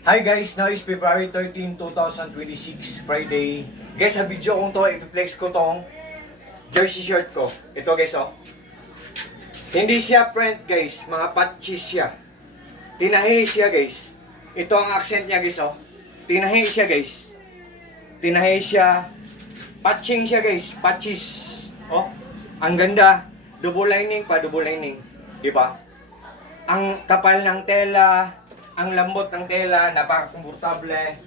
Hi guys, now is February 13, 2026, Friday. Guys, sa video kong to, i-flex ko tong jersey shirt ko. Ito guys, oh. Hindi siya print guys, mga patches siya. Tinahi siya guys. Ito ang accent niya guys, oh. Tinahi siya guys. Tinahi siya. Patching siya guys, patches. Oh, ang ganda. Double lining pa, double lining. Diba? Ang kapal ng tela, ang lambot ng tela, napaka-komportable.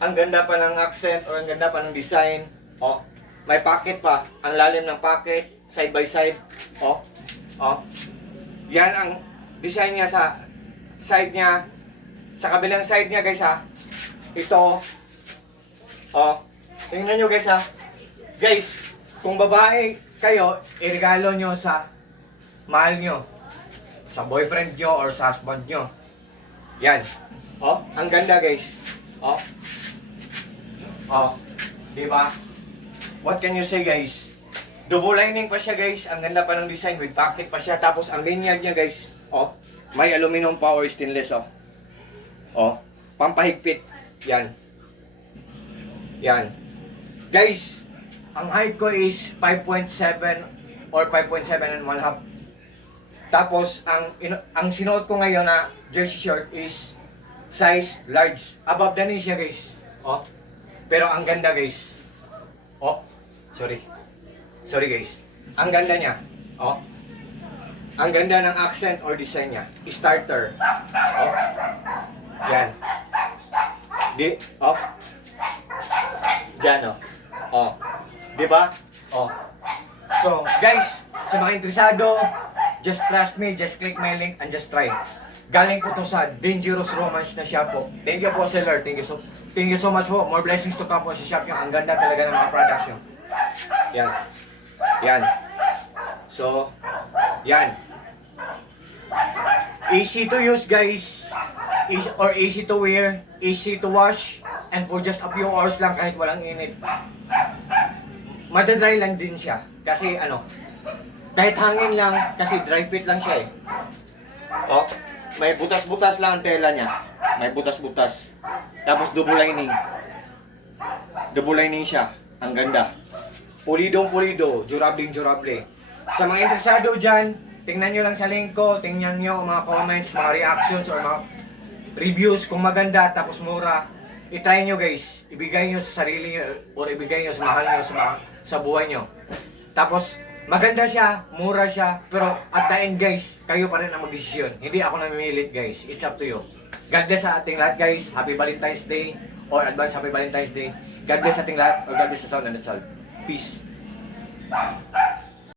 Ang ganda pa ng accent or ang ganda pa ng design. Oh, may pocket pa. Ang lalim ng pocket, side by side. Oh. Oh. Yan ang design niya sa side niya. Sa kabilang side niya, guys, ha. Ito. Oh. Tingnan niyo, guys, ha. Guys, kung babae kayo, iregalo nyo sa mahal nyo. Sa boyfriend nyo or sa husband nyo. Yan. Oh, ang ganda guys. Oh. Oh. Diba? What can you say guys? Double lining pa siya guys. Ang ganda pa ng design with pocket pa siya. Tapos ang linyag niya guys. Oh. May aluminum pa or stainless oh. Oh. Pampahigpit. Yan. Yan. Guys, ang height ko is 5.7 or 5.7 and 1/2. Tapos ang sinuot ko ngayon na jersey shirt is size large. Above the knee siya guys. Oh. Pero ang ganda guys. Oh. Sorry. Sorry guys. Ang ganda niya. Oh. Ang ganda ng accent or design niya. Starter. Oh. Yan. Oh. Diyan oh. Oh. Diba? Oh. So, guys, sa mga interesado, just trust me, just click my link and just try. Galing po to sa Dangerous Romance na shop po. Thank you po, seller. Thank you so much po. More blessings to come po sa shop nyo. Ang ganda talaga ng mga products nyo. Yan. Yan. So, yan. Easy to use, guys. Easy to wear, easy to wash, and for just a few hours lang kahit walang init. Madadry lang din siya. Kasi ano, kahit hangin lang, kasi dry fit lang siya eh. Oh, may butas-butas lang ang tela niya. May butas-butas. Tapos double lining. Double lining siya. Ang ganda. Pulido, durable. Sa mga interesado dyan, tingnan nyo lang sa link ko, tingnan nyo mga comments, mga reactions, or mga reviews kung maganda tapos mura. I-try nyo guys. Ibigay nyo sa sarili nyo or ibigay nyo sa mahal nyo sa buhay nyo. Tapos, maganda siya, mura siya, pero at the end guys, kayo pa rin ang magdesisyon. Hindi ako namimilit guys. It's up to you. God bless sa ating lahat guys. Happy Valentine's Day or advance Happy Valentine's Day. God bless sa ating lahat or God bless sa sound and that's all. Peace.